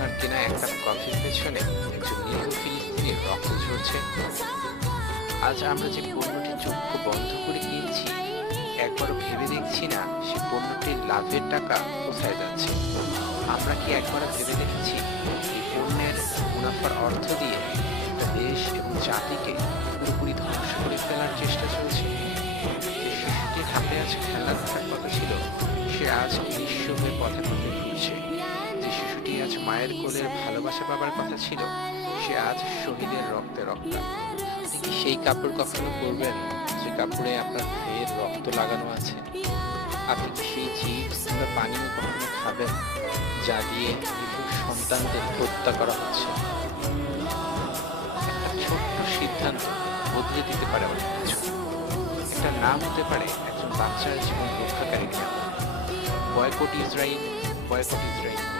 আপনার কেনা এক কাপ কফির পেছনে একজন নিরীহ ফিলিস্তিনির রক্ত ঝরছে? আজ আমরা যে পণ্যটি চক্ষু বন্ধ করে কিনছি, একবারও ভেবে দেখছি না সে পণ্যটির লাভের টাকা কোথায় যাচ্ছে। আমরা কি একবারও ভেবে দেখেছি এই পণ্যের মুনাফার অর্থ দিয়ে একটা দেশ এবং জাতিকে পুরোপুরি ধ্বংস করে ফেলার চেষ্টা চলছে? যে শিশুটির হাতে আজ খেলনা থাকার কথা ছিল, সে আজ নিঃস্ব হয়ে পথে পথে ঘুরছে। যে শিশুটি আজ মায়ের কোলের ভালোবাসা পাবার কথা ছিল, সে আজ শহীদের রক্তে রক্তাক্ত। আপনি কি সেই কাপড় কখনো পরবেন যে কাপড়ে আপনার ভাইয়ের রক্ত লাগানো আছে? আপনি কি সেই চিপস কিংবা পানীয় কখনো খাবেন যা দিয়ে নিখোঁজ সন্তানদের হত্যা করা হচ্ছে? একটা ছোট্ট সিদ্ধান্ত বদলে দিতে পারে অনেক কিছু। একটা নাম হতে পারে একজন বাচ্চার জীবন রক্ষাকারীর নাম। Boycott Israel, boycott Israel.